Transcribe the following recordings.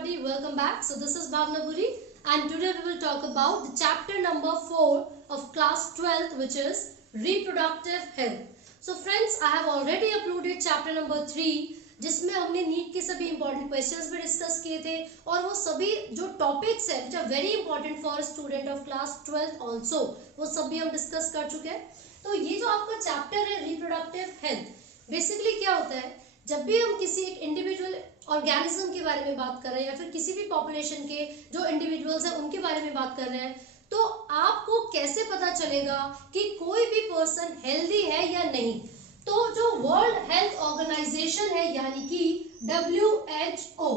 everybody, welcome back. So this is Bhavna Puri and today we will talk about the chapter number 4 of class 12, which is reproductive health. So friends, I have already uploaded chapter number 3 जिसमें हमने NEET के सभी important questions भी discuss किए थे और वो सभी जो टॉपिक्स है which are very important for student of class 12 also, वो सब भी हम डिस्कस कर चुके हैं. तो ये जो आपका चैप्टर है रिप्रोडक्टिव हेल्थ, बेसिकली क्या होता है, जब भी हम किसी एक इंडिविजुअल ऑर्गेनिज्म के बारे में बात कर रहे हैं या फिर किसी भी पॉपुलेशन के जो इंडिविजुअल्स हैं उनके बारे में बात कर रहे हैं, तो आपको कैसे पता चलेगा कि कोई भी पर्सन हेल्दी है या नहीं. तो जो वर्ल्ड हेल्थ ऑर्गेनाइजेशन है यानी कि WHO,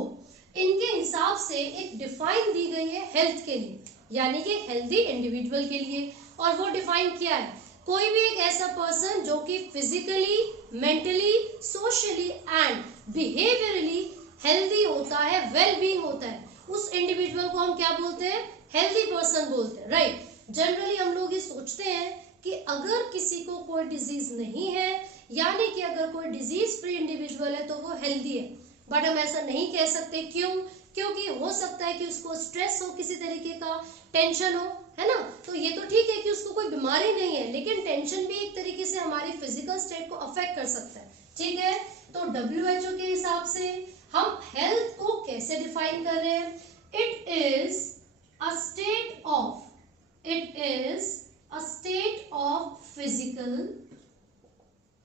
इनके हिसाब से एक डिफाइन दी गई है हेल्थ के लिए, यानी कि हेल्दी इंडिविजुअल के लिए. और वो डिफाइन किया है, कोई भी एक ऐसा पर्सन जो कि physically, mentally, socially and behaviourally healthy होता है, वेल बीइंग होता है, उस इंडिविजुअल को हम क्या बोलते हैं, हेल्दी पर्सन बोलते हैं, राइट. जनरली हम लोग ये सोचते हैं कि अगर किसी को कोई डिजीज नहीं है, यानी कि अगर कोई डिजीज फ्री इंडिविजुअल है तो वो हेल्दी है. बट हम ऐसा नहीं कह सकते. क्यों? क्योंकि हो सकता है कि उसको स्ट्रेस हो, किसी तरीके का टेंशन हो, है ना. तो ये तो ठीक है कि उसको कोई बीमारी नहीं है, लेकिन टेंशन भी एक तरीके से हमारी फिजिकल स्टेट को अफेक्ट कर सकता है. ठीक है, तो WHO के हिसाब से हम हेल्थ को कैसे डिफाइन कर रहे हैं, it is a state of physical,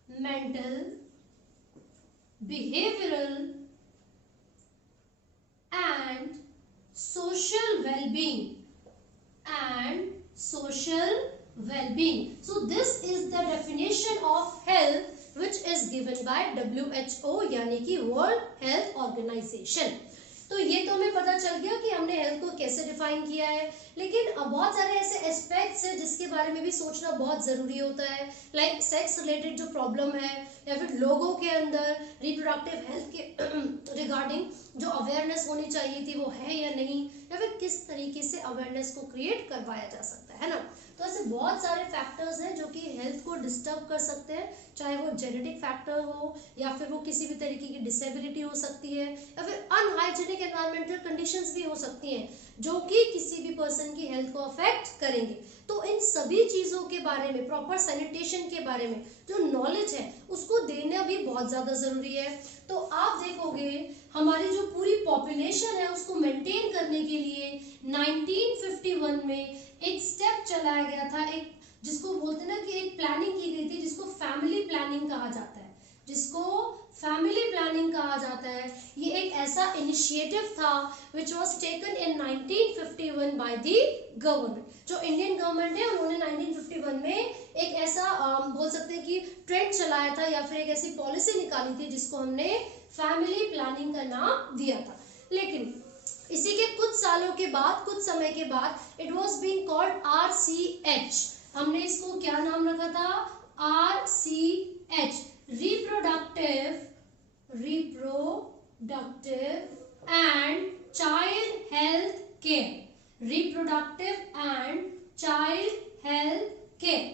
mental, behavioral and social well-being So this is the definition of health which is given by WHO यानी कि World Health Organization. तो ये तो हमें पता चल गया कि हमने हेल्थ को कैसे डिफाइन किया है, लेकिन बहुत सारे ऐसे एस्पेक्ट्स हैं जिसके बारे में भी सोचना बहुत ज़रूरी होता है. लाइक सेक्स रिलेटेड जो प्रॉब्लम है या फिर लोगों के अंदर रिप्रोडक्टिव हेल्थ के रिगार्डिंग जो अवेयरनेस होनी चाहिए थी वो है या नहीं, या फिर किस तरीके से अवेयरनेस को क्रिएट करवाया जा सकता है ना. तो ऐसे बहुत सारे फैक्टर्स हैं जो कि हेल्थ को डिस्टर्ब कर सकते हैं, चाहे वो जेनेटिक फैक्टर हो या फिर वो किसी भी तरीके की डिसेबिलिटी हो सकती है या फिर अनहाइजीनिक एनवायरमेंटल कंडीशंस भी हो सकती हैं जो कि किसी भी पर्सन की हेल्थ को अफेक्ट करेंगे. तो इन सभी चीज़ों के बारे में, प्रॉपर सैनिटेशन के बारे में जो नॉलेज है उसको देना भी बहुत ज़्यादा ज़रूरी है. तो आप देखोगे हमारी जो पूरी पॉपुलेशन है उसको मेंटेन करने के लिए 1951 में एक स्टेप चलाया गया था, एक जिसको बोलते हैं ना कि एक प्लानिंग की गई थी जिसको फैमिली प्लानिंग कहा जाता है. ये एक ऐसा इनिशिएटिव था which was taken in 1951 by the government. जो इंडियन गवर्नमेंट है उन्होंने 1951 में एक ऐसा बोल सकते हैं कि ट्रेंड चलाया था या फिर एक ऐसी पॉलिसी निकाली थी जिसको हमने फैमिली प्लानिंग का नाम दिया था. लेकिन इसी के कुछ सालों के बाद, कुछ समय के बाद it was being called RCH. हमने इसको क्या नाम रखा था, RCH, reproductive and child health care. Reproductive and child health care.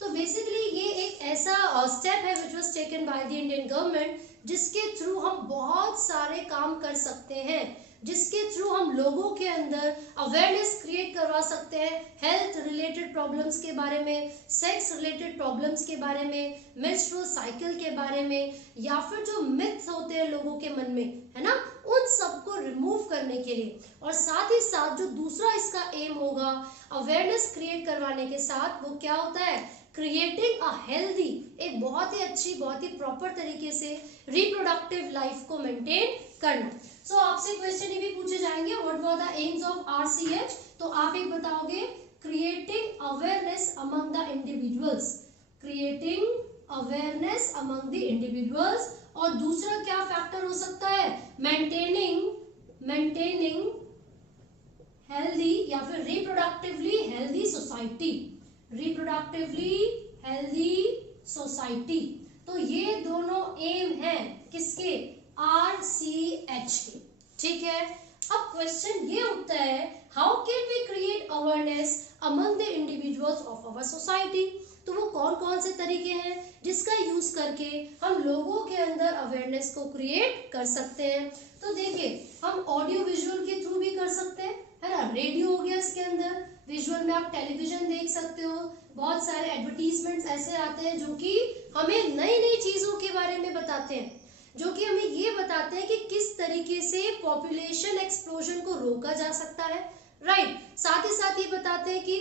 तो बेसिकली ये एक ऐसा स्टेप है which was taken by the Indian government जिसके थ्रू हम बहुत सारे काम कर सकते हैं, जिसके थ्रू हम लोगों के अंदर अवेयरनेस क्रिएट करवा सकते हैं हेल्थ रिलेटेड प्रॉब्लम्स के बारे में, सेक्स रिलेटेड प्रॉब्लम्स के बारे में, मेंस्ट्रुअल साइकिल के बारे में, या फिर जो मिथ्स होते हैं लोगों के मन में, है ना, उन सबको रिमूव करने के लिए. और साथ ही साथ जो दूसरा इसका एम होगा अवेयरनेस क्रिएट करवाने के साथ, वो क्या होता है, क्रिएटिंग अ हेल्दी, एक बहुत ही अच्छी, बहुत ही प्रॉपर तरीके से रिप्रोडक्टिव लाइफ को मेंटेन करना. सो आपसे क्वेश्चन ये भी पूछे जाएंगे, what were the AIIMS of RCH. तो आप एक बताओगे, creating awareness among the individuals, creating awareness among the individuals. और दूसरा क्या फैक्टर हो सकता है, मेंटेनिंग हेल्दी या फिर रिप्रोडक्टिवली हेल्दी सोसाइटी. तो ये दोनों एम हैं किसके, RCH के. ठीक है, अब क्वेश्चन ये उठता है, how can we create awareness among the individuals of our society. तो वो कौन कौन से तरीके हैं जिसका यूज करके हम लोगों के अंदर अवेयरनेस को क्रिएट कर सकते हैं. तो देखिए, हम ऑडियो विजुअल रेडियो हो गया इसके अंदर, विजुअल में आप टेलीविजन देख सकते हो, बहुत सारे एडवर्टीजमेंट्स ऐसे आते हैं जो कि हमें नई नई चीजों के बारे में बताते हैं, जो कि हमें ये बताते हैं कि किस तरीके से पॉपुलेशन एक्सप्लोजन को रोका जा सकता है, राइट। साथ ही साथ ये बताते हैं कि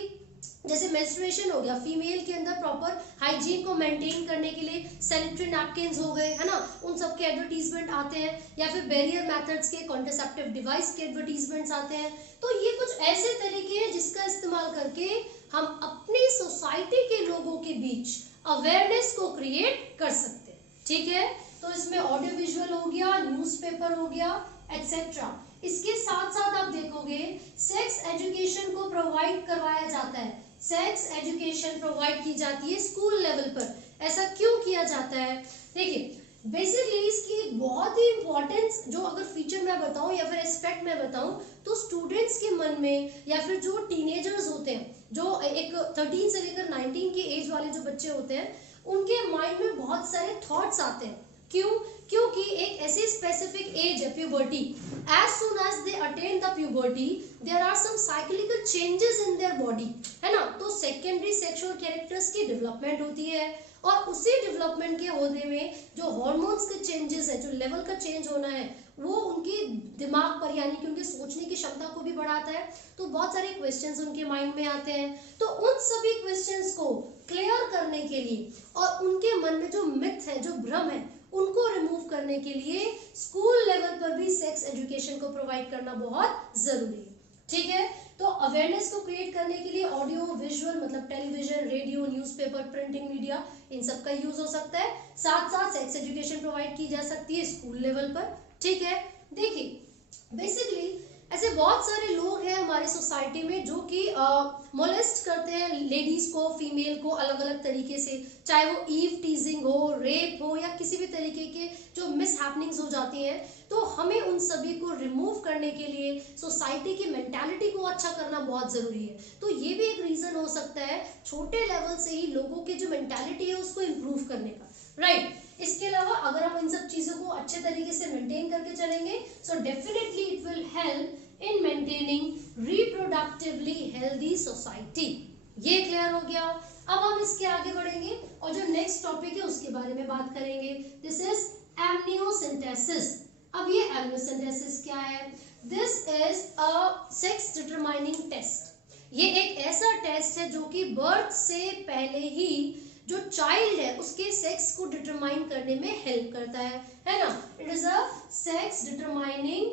जैसे मेंस्ट्रुएशन हो गया, फीमेल के अंदर प्रॉपर हाइजीन को मेंटेन करने के लिए सैनिटरी नैपकिन्स हो गए, है ना, उन सब के एडवर्टीजमेंट आते हैं, या फिर बैरियर मेथड्स के, कॉन्ट्रासेप्टिव डिवाइस के एडवर्टीजमेंट्स आते हैं। तो ये कुछ ऐसे तरीके हैं जिसका इस्तेमाल करके हम अपनी सोसाइटी के लोगों के बीच अवेयरनेस को क्रिएट कर सकते हैं, ठीक है। तो इसमें ऑडियो विजुअल हो गया, न्यूज़पेपर हो गया, एक्सेट्रा। इसके साथ साथ आप देखोगे सेक्स एजुकेशन को प्रोवाइड करवाया जाता है, सेक्स एजुकेशन प्रोवाइड की जाती है स्कूल लेवल पर। ऐसा क्यों किया जाता है? देखिए, बेसिकली इसकी बहुत ही इंपॉर्टेंस, जो अगर फीचर मैं बताऊं या फिर एस्पेक्ट मैं बताऊं, तो स्टूडेंट्स के मन में या फिर जो टीनेजर्स होते हैं, जो एक 13 से लेकर 19 की एज वाले जो बच्चे होते हैं, उनके माइंड में बहुत सारे थॉट्स आते हैं। क्यों? क्योंकि एक ऐसी स्पेसिफिक एज है puberty, as soon as they attain the puberty there are some cyclical changes in their body, है ना। तो सेकेंडरी सेक्सुअल कैरेक्टर्स की डेवलपमेंट होती है, और उसी डेवलपमेंट के होने में जो हार्मोन्स के चेंजेस है, जो लेवल का चेंज होना है, वो उनके दिमाग पर, यानी कि उनके सोचने की क्षमता को भी बढ़ाता है। तो बहुत सारे क्वेश्चंस उनके माइंड में आते हैं। तो उन सभी क्वेश्चंस को क्लियर करने के लिए और उनके मन में जो मिथ है, जो भ्रम है, उनको रिमूव करने के लिए स्कूल लेवल पर भी सेक्स एजुकेशन को प्रोवाइड करना बहुत जरूरी है, ठीक है। तो अवेयरनेस को क्रिएट करने के लिए ऑडियो विजुअल, मतलब television, radio, newspaper, printing media, इन सब का यूज हो सकता है। साथ साथ सेक्स एजुकेशन प्रोवाइड की जा सकती है स्कूल लेवल पर, ठीक है। देखिए, बेसिकली ऐसे बहुत सारे लोग हैं हमारी सोसाइटी में जो कि मोलेस्ट करते हैं लेडीज को, फीमेल को अलग अलग तरीके से, चाहे वो ईव टीजिंग हो, रेप हो, या किसी भी तरीके के जो मिस हैपनिंग्स हो जाती हैं। तो हमें उन सभी को रिमूव करने के लिए सोसाइटी की मेंटालिटी को अच्छा करना बहुत जरूरी है। तो ये भी एक रीजन हो सकता है छोटे लेवल से ही लोगों की जो मेंटालिटी है उसको इम्प्रूव करने का, राइट। इसके अलावा अगर हम इन सब चीजों को अच्छे तरीके से मेंटेन करके चलेंगे, so definitely it will help in maintaining reproductively healthy society. ये क्लियर हो गया। अब हम इसके आगे बढ़ेंगे और जो नेक्स्ट टॉपिक है उसके बारे में बात करेंगे। This is amniocentesis. अब ये एमनियोसेंटेसिस क्या है? This is a sex determining test. ये एक ऐसा टेस्ट है जो कि बर्थ से पहले ही जो चाइल्ड है उसके सेक्स को डिटरमाइन करने में हेल्प करता है ना। It is a sex determining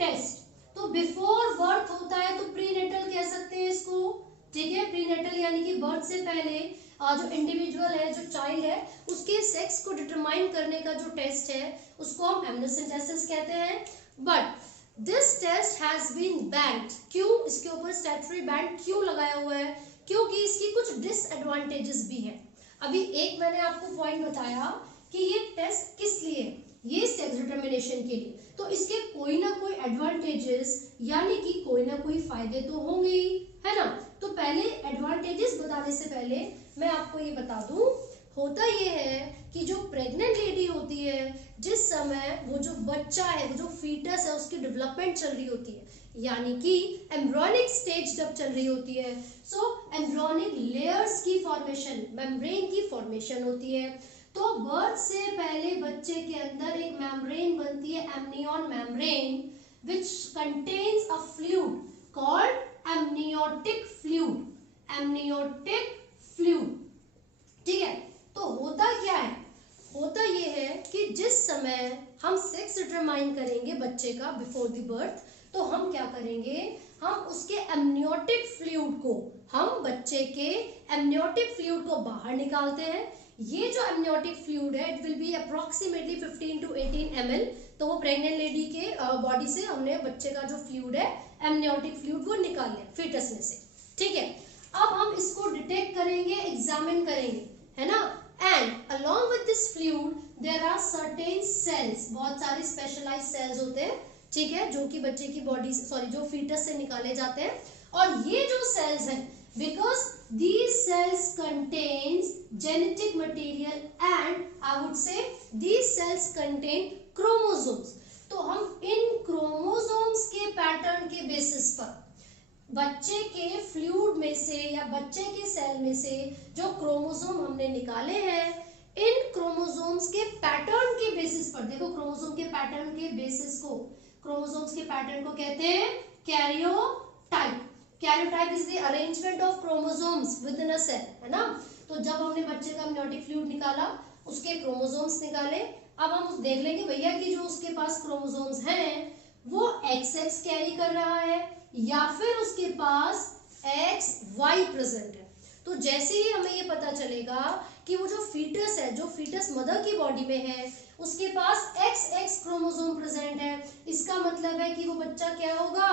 test. तो बिफोर बर्थ होता है तो प्रीनेटल कह सकते हैं इसको, ठीक है। प्रीनेटल यानी कि बर्थ से पहले जो इंडिविजुअल है, जो चाइल्ड है, उसके सेक्स को डिटरमाइन करने का जो टेस्ट है उसको हम एमनियोसेंटेसिस कहते हैं। But this test has been banned. क्यों इसके ऊपर स्टैट्यूटरी बैंड क्यों लगाया हुआ है? क्योंकि इसकी कुछ डिसएडवांटेजेस भी है। अभी एक मैंने आपको पॉइंट बताया कि ये टेस्ट किस लिए है, ये सेक्स डिटरमिनेशन के लिए। तो इसके कोई ना कोई एडवांटेजेस, यानी कि कोई ना कोई फायदे तो होंगे ही, है ना। तो पहले एडवांटेजेस बताने से पहले मैं आपको ये बता दूं, होता ये है कि जो प्रेग्नेंट लेडी होती है, जिस समय वो जो बच्चा है, वो जो फीटस है, उसकी डेवलपमेंट चल रही होती है, यानी कि एम्ब्रियोनिक स्टेज जब चल रही होती है, सो एम्ब्रियोनिक लेयर्स की फॉर्मेशन, मेम्ब्रेन की फॉर्मेशन होती है। तो बर्थ से पहले बच्चे के अंदर एक मेम्ब्रेन बनती है, amnion membrane, which contains a fluid called amniotic fluid, amniotic fluid, ठीक है। तो होता क्या है? होता ये है कि जिस समय हम सेक्स डिटरमाइन करेंगे बच्चे का बिफोर द बर्थ, तो हम क्या करेंगे, हम उसके एमनियोटिक फ्लूइड को, हम बच्चे के एमनियोटिक फ्लूइड को बाहर निकालते हैं। ये जो एमनियोटिक फ्लूइड है, it will be approximately 15 to 18 ml। तो वो प्रेग्नेंट लेडी के बॉडी से हमने बच्चे का जो फ्लूइड है, एमनियोटिक फ्लूइड, वो निकाल लिया फीटस में से, ठीक है। अब हम इसको डिटेक्ट करेंगे, एग्जामिन करेंगे, है ना। And along with this fluid there are certain cells, बहुत सारे स्पेशलाइज्ड सेल्स होते हैं, ठीक है, जो कि बच्चे की बॉडी, सॉरी, जो फीटस से निकाले जाते हैं। और ये जो सेल्स हैं, because these cells contains genetic material and I would say these cells contain chromosomes. तो हम इन क्रोमोसोम्स के पैटर्न के बेसिस पर बच्चे के फ्लूइड में से या बच्चे के सेल में से जो क्रोमोसोम हमने निकाले हैं, इन क्रोमोसोम्स के पैटर्न के बेसिस पर, देखो क्रोमोसोम के पैटर्न के बेसिस को, क्रोमोसोम्स के पैटर्न को कहते हैं karyotype. Karyotype is the arrangement of chromosomes within a cell, है ना। तो जब हमने बच्चे का अमनियोटिक फ्लूइड निकाला, उसके क्रोमोसोम्स निकाले, अब हम देख लेंगे भैया कि जो उसके पास क्रोमोसोम्स हैं वो XX कैरी कर रहा है या फिर उसके पास XY प्रेजेंट है। तो जैसे ही हमें ये पता चलेगा कि वो जो फीटस है, जो फीटस मदर की बॉडी में है, उसके पास XX क्रोमोसोम प्रेजेंट है, इसका मतलब है कि वो बच्चा क्या होगा,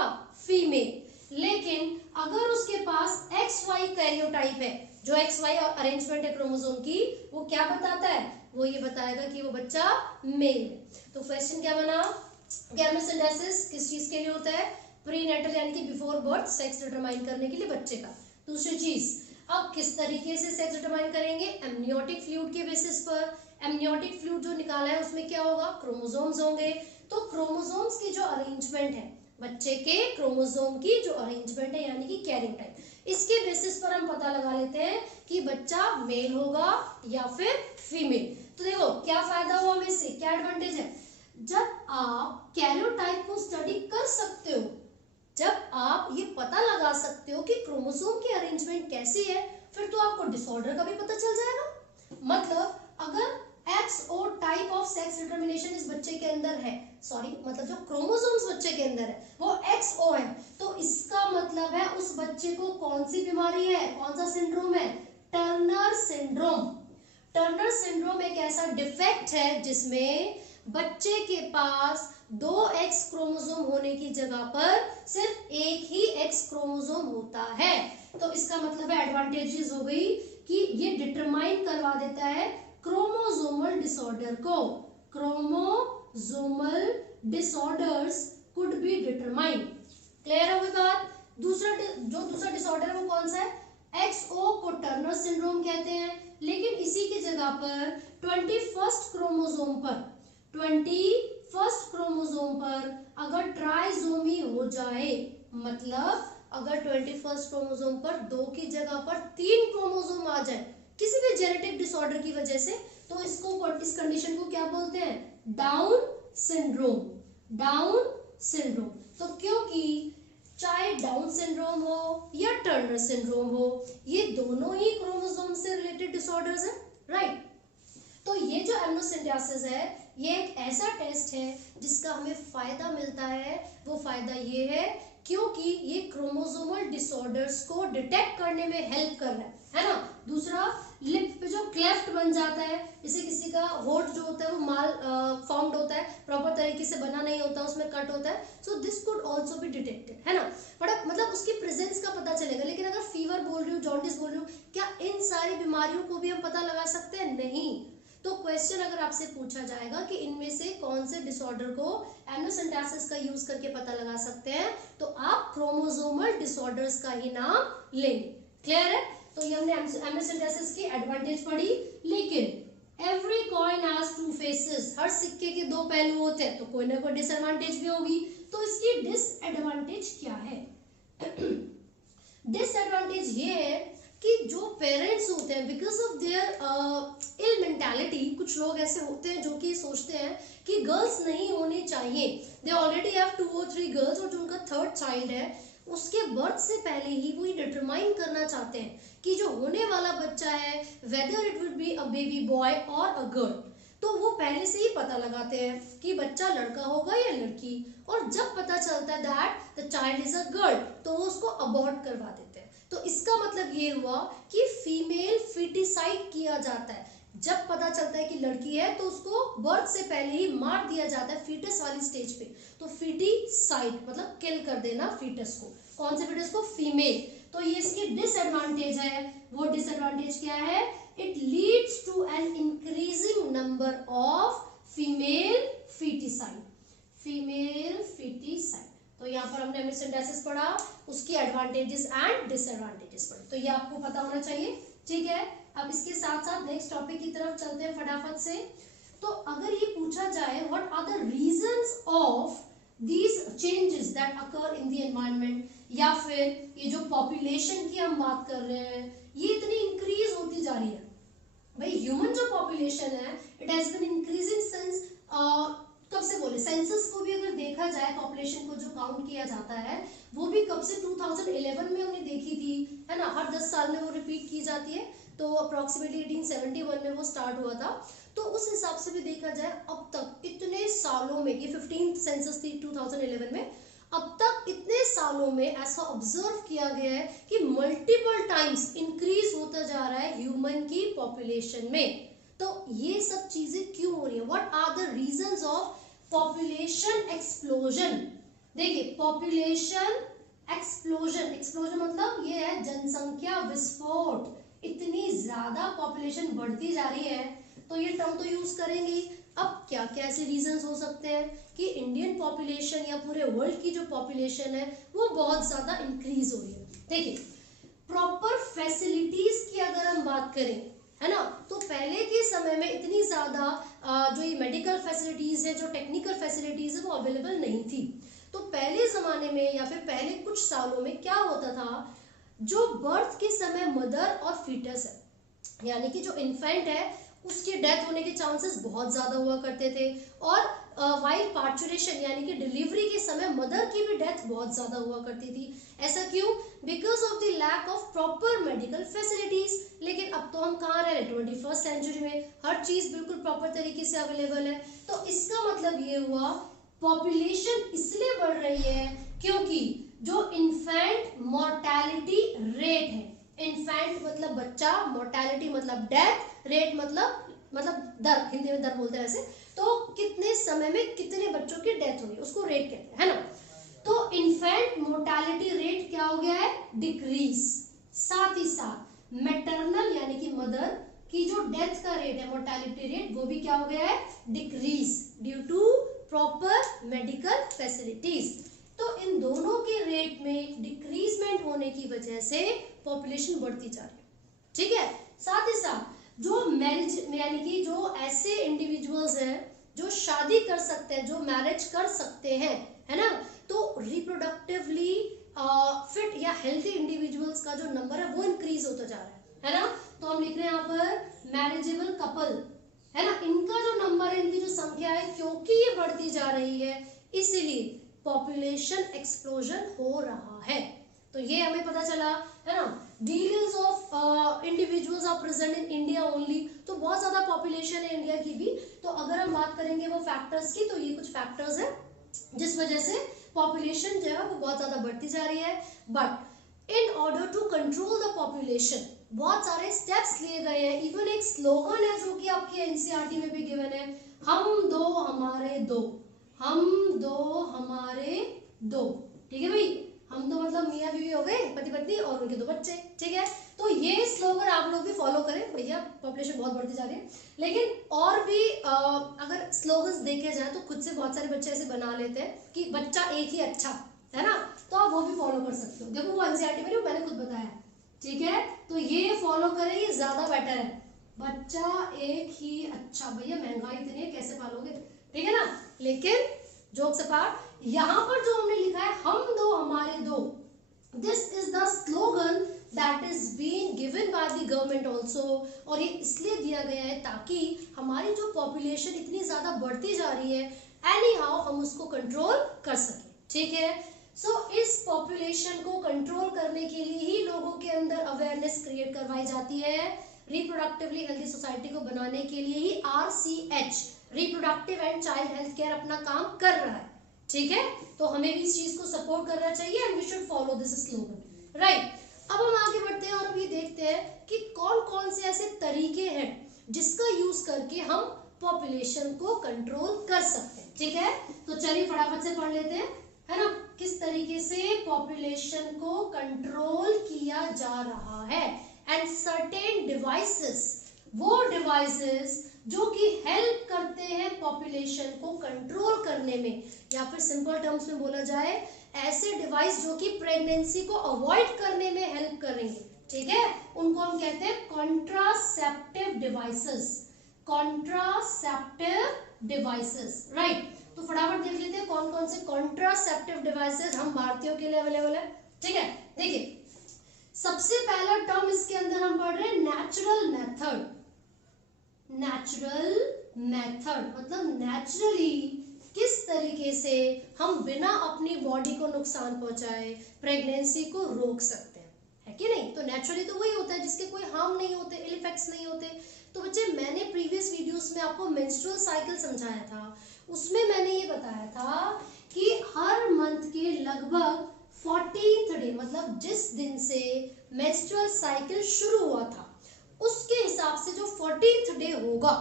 फीमेल। लेकिन अगर उसके पास XY कैरियोटाइप है, जो XY अरेंजमेंट है क्रोमोसोम की, वो क्या बताता है, वो ये बताएगा कि वो बच्चा मेल है। तो क्वेश्चन क्या बना, गैमेटोसिंथेसिस किस चीज के लिए होता है, प्रीनेटल यानी कि बिफोर बर्थ सेक्स डिटरमाइन करने के लिए बच्चे का। दूसरी चीज, अब किस तरीके से सेक्स डिटरमाइन करेंगे, एमनियोटिक फ्लूइड के बेसिस पर। एमनियोटिक फ्लूइड जो निकाला है उसमें क्या होगा, क्रोमोसोम्स होंगे। तो क्रोमोसोम्स की जो अरेंजमेंट है, बच्चे के क्रोमोसोम की जो अरेंजमेंट है यानी कि कैरियोटाइप, इसके बेसिस पर हम पता लगा लेते हैं कि बच्चा मेल होगा या फिर फीमेल। तो देखो क्या फायदा हुआ हमें इससे, क्या एडवांटेज है, जब आप कैरियोटाइप को स्टडी कर सकते हो, जब आप ये पता लगा सकते हो कि क्रोमोसोम की अरेंजमेंट कैसी है, फिर तो आपको डिसऑर्डर का भी पता चल जाएगा। मतलब अगर XO type of sex determination इस बच्चे के अंदर है, सॉरी मतलब जो क्रोमोसोम्स बच्चे के अंदर है वो XO है, तो इसका मतलब है उस बच्चे को कौन सी बीमारी है, कौन सा सिंड्रोम है, टर्नर सिंड्रोम। टर्नर सिंड्रोम एक ऐसा डिफेक्ट है जिसमें बच्चे के पास 2X क्रोमोसोम होने की जगह पर सिर्फ एक ही X क्रोमोसोम होता है। तो इसका मतलब है एडवांटेजेस हो गई कि ये डिटरमाइन करवा देता है क्रोमोसोमल डिसऑर्डर को। Chromosomal disorders could be determined. Clear हो गई बात। दूसरा डिसऑर्डर है वो कौन सा है, XO को टर्नर सिंड्रोम कहते हैं। लेकिन इसी की जगह पर 21st क्रोमोसोम पर अगर ट्राइसोमी हो जाए, मतलब अगर 21st क्रोमोसोम पर 2 की जगह पर 3 क्रोमोसोम आ जाए किसी भी जेनेटिक डिसऑर्डर की वजह से, तो इस कंडीशन को क्या बोलते हैं, डाउन सिंड्रोम। तो क्योंकि चाहे डाउन सिंड्रोम हो या टर्नर सिंड्रोम हो, ये दोनों ही क्रोमोसोम से रिलेटेड डिसऑर्डर्स है, राइट। तो ये जो एमनियोसिंथेसिस है, ये एक ऐसा टेस्ट है जिसका हमें फायदा मिलता है। वो फायदा ये है क्योंकि ये क्रोमोसोमल डिसऑर्डर्स को डिटेक्ट करने में हेल्प कर रहा है ना। दूसरा, लिप पे जो क्लेफ्ट बन जाता है, जैसे किसी का होठ जो होता है वो माल फॉर्म्ड होता है, प्रॉपर तरीके से बना नहीं होता, उसमें कट होता है, so this could also be detected, है ना। बट मतलब उसकी प्रेजेंस का पता चलेगा। लेकिन अगर फीवर बोल रही हूँ, जॉन्डिस बोल रही हूँ, क्या इन सारी बीमारियों को भी हम पता लगा सकते हैं, नहीं। तो क्वेश्चन अगर आपसे पूछा जाएगा कि इनमें से कौन से डिसऑर्डर को एमनियोसिंथेसिस का यूज करके पता लगा सकते हैं, तो आप क्रोमोसोमल डिसऑर्डर्स का ही नाम लेंगे। क्लियर है। तो ये हमने एमनियोसिंथेसिस की एडवांटेज पढ़ी। लेकिन every coin has two faces, हर सिक्के के दो पहलू होते हैं, तो कोई ना कोई डिसएडवांटेज भी होगी। तो इसकी डिसएडवांटेज क्या है? डिसएडवांटेज ये है कि जो पेरेंट्स होते हैं, because of their ill mentality, कुछ लोग ऐसे होते हैं जो कि सोचते हैं कि गर्ल्स नहीं होने चाहिए, they already have 2 or 3 girls, और जो उनका 3rd चाइल्ड है उसके बर्थ से पहले ही वो ये डिटरमाइन करना चाहते हैं कि जो होने वाला बच्चा है whether it would be a baby boy और अ गर्ल। तो वो पहले से ही पता लगाते हैं कि बच्चा लड़का होगा या लड़की, और जब पता चलता है that the child is a girl, तो वो उसको अबॉर्ट करवा देते हैं। तो इसका मतलब ये हुआ कि फीमेल फीटिसाइड किया जाता है। जब पता चलता है कि लड़की है तो उसको बर्थ से पहले ही मार दिया जाता है फीटस वाली स्टेज पे। तो फीटिसाइड मतलब किल कर देना फीटस को। कौन से फीटस को? फीमेल। तो ये इसकी डिसएडवांटेज है। वो डिसएडवांटेज क्या है? It leads to an increasing number of female foeticide. तो यहाँ पर हमने एमनियोसिंथेसिस पढ़ा, उसकी एडवांटेजेस एंड डिसएडवांटेजेस पढ़े, तो ये आपको पता होना चाहिए। ठीक है, अब इसके साथ साथ नेक्स्ट टॉपिक की तरफ चलते हैं फटाफट से। तो अगर ये पूछा जाए what are the reasons of these changes that occur in the environment, या फिर ये जो पॉपुलेशन की हम बात कर रहे हैं ये इतनी इंक्रीज होती जा रही है। भाई ह्यूमन जो पॉपुलेशन है it has been increasing since, कब से बोले, सेंसस को भी अगर देखा जाए पॉपुलेशन को जो काउंट किया जाता है वो भी कब से 2011 में हमने देखी थी, है ना, हर 10 साल में वो रिपीट की जाती है, तो अप्रोक्सीमेटली 1871 में वो स्टार्ट हुआ था। तो उस हिसाब से भी देखा जाए अब तक इतने सालों में, ये 15th सेंसस थी 2011 में, अब तक इतने सालों में ऐसा ऑब्जर्व किया गया है कि मल्टीपल टाइम्स इंक्रीज होता जा रहा है ह्यूमन की पॉपुलेशन में। तो ये सब चीजें क्यों हो रही है, what are the reasons of population explosion. देखिए पॉपुलेशन एक्सप्लोजन, एक्सप्लोजन मतलब ये है जनसंख्या विस्फोट, इतनी ज्यादा पॉपुलेशन बढ़ती जा रही है तो ये टर्म तो यूज करेंगे। अब क्या क्या ऐसे रीजंस हो सकते हैं कि इंडियन पॉपुलेशन या पूरे वर्ल्ड की जो पॉपुलेशन है वो बहुत ज्यादा इंक्रीज हो रही है। देखिए प्रॉपर फैसिलिटीज की अगर हम बात करें, है ना, तो पहले के समय में इतनी ज्यादा जो ये मेडिकल फैसिलिटीज है, जो टेक्निकल फैसिलिटीज है वो अवेलेबल नहीं थी। तो पहले जमाने में या फिर पहले कुछ सालों में क्या होता था, जो बर्थ के समय मदर और फीटस है यानी कि जो इन्फेंट है उसकी डेथ होने के चांसेस बहुत ज्यादा हुआ करते थे, और वाइल पार्चुरेशन यानी कि डिलीवरी के समय मदर की भी डेथ बहुत ज्यादा हुआ करती थी। ऐसा क्यों, because of the lack of proper medical facilities. लेकिन अब तो हम कहाँ रहे, 21st सेंचुरी में हर चीज बिल्कुल प्रॉपर तरीके से अवेलेबल है। तो इसका मतलब ये हुआ पॉपुलेशन इसलिए बढ़ रही है क्योंकि जो इन्फेंट मोर्टेलिटी रेट है, इन्फेंट मतलब बच्चा, मोर्टेलिटी मतलब डेथ, रेट मतलब दर, हिंदी में दर बोलते हैं वैसे, तो कितने समय में कितने बच्चों की डेथ हो रही है उसको रेट कहते हैं, है ना। तो इन्फेंट मोर्टेलिटी रेट क्या हो गया है, डिक्रीज। साथ ही साथ मैटरनल यानी कि मदर की जो डेथ का रेट है, मोर्टेलिटी रेट, वो भी क्या हो गया है, decrease due to proper medical facilities. तो इन दोनों के रेट में डिक्रीजमेंट होने की वजह से पॉपुलेशन बढ़ती जा रही है, ठीक है। साथ ही साथ जो मैरिज यानी कि जो ऐसे इंडिविजुअल्स हैं जो शादी कर सकते हैं, जो मैरिज कर सकते हैं, है ना, तो रिप्रोडक्टिवली फिट या हेल्थी इंडिविजुअल्स का जो नंबर है वो इंक्रीज होता जा रहा है ना। तो हम लिख रहे हैं यहाँ पर मैरिजेबल कपल, है ना, इनका जो नंबर है, इनकी जो संख्या है, क्योंकि ये बढ़ती जा रही है इसीलिए पॉपुलेशन एक्सप्लोजन हो रहा है। तो ये हमें पता चला, है ना। Billions of individuals are present in India only, तो बहुत ज्यादा पॉपुलेशन है इंडिया की भी। तो अगर हम बात करेंगे वो फैक्टर्स की, तो ये कुछ फैक्टर्स हैं जिस वजह से पॉपुलेशन जो है वो बहुत ज्यादा बढ़ती जा रही है। But in order to control the population बहुत सारे स्टेप्स लिए गए हैं। इवन एक स्लोगन है जो कि आपकी एनसीईआरटी में भी गिवन है, हम दो हमारे दो, हम दो हमारे दो, ठीक है भाई। हम तो मतलब मियाँ बीवी हो गए, पति पत्नी और उनके दो बच्चे, ठीक है। तो ये स्लोगन आप लोग भी फॉलो करें भैया, पॉपुलेशन बहुत बढ़ती जा रही है। लेकिन और भी अगर स्लोगन्स देखे जाए तो खुद से बहुत सारे बच्चे ऐसे बना लेते हैं कि बच्चा एक ही अच्छा, है ना, तो आप वो भी फॉलो कर सकते हो। देखो वो एनसीईआरटी में नहीं, मैंने खुद बताया, ठीक है। तो ये फॉलो करें, ये ज्यादा बेटर है, बच्चा एक ही अच्छा। भैया महंगाई इतनी है कैसे पालोगे, ठीक है ना। लेकिन जोक्स अपार्ट, यहाँ पर जो हमने लिखा है हम दो हमारे दो, this is the slogan that is being given by the government also. और ये इसलिए दिया गया है ताकि हमारी जो पॉपुलेशन इतनी ज्यादा बढ़ती जा रही है, एनी हाउ हम उसको कंट्रोल कर सकें, ठीक है। सो इस पॉपुलेशन को कंट्रोल करने के लिए ही लोगों के अंदर अवेयरनेस क्रिएट करवाई जाती है। रिप्रोडक्टिवली हेल्थी सोसाइटी को बनाने के लिए ही RCH, reproductive and child health care, अपना काम कर रहा है, ठीक है। तो हमें भी इस चीज को सपोर्ट करना चाहिए and we should follow this slogan, right. अब हम आगे बढ़ते हैं और अभी देखते हैं कि कौन कौन से ऐसे तरीके हैं जिसका यूज करके हम पॉपुलेशन को कंट्रोल कर सकते हैं, ठीक है। तो चलिए फटाफट से पढ़ लेते हैं, है ना, किस तरीके से पॉपुलेशन को कंट्रोल किया जा रहा है। एंड सर्टेन डिवाइसेस, वो डिवाइसेस जो कि हेल्प करते हैं पॉपुलेशन को कंट्रोल करने में, या फिर सिंपल टर्म्स में बोला जाए ऐसे डिवाइस जो कि प्रेगनेंसी को अवॉइड करने में हेल्प करेंगे, ठीक है, उनको हम कहते हैं contraceptive devices, contraceptive devices, right. तो फटाफट देख लेते हैं कौन कौन कौन से कॉन्ट्रासेप्टिव डिवाइसेस हम भारतीयों के लिए अवेलेबल है। ठीक है, देखिए सबसे पहला टर्म इसके अंदर हम पढ़ रहे हैं नेचुरल मेथड। नेचुरल मेथड मतलब नेचुरली किस तरीके से हम बिना अपनी बॉडी को नुकसान पहुंचाए प्रेगनेंसी को रोक सकते हैं, है कि नहीं। तो नेचुरली तो वही होता है जिसके कोई हार्म नहीं होते, इल इफेक्ट्स नहीं होते। तो बच्चे मैंने प्रीवियस वीडियोस में आपको मेंस्ट्रुअल साइकिल समझाया था, उसमें मैंने ये बताया था कि हर मंथ के लगभग 14th डे मतलब जिस दिन से मेंस्ट्रुअल साइकिल शुरू हुआ था उसके हिसाब से जो 14th डे होगा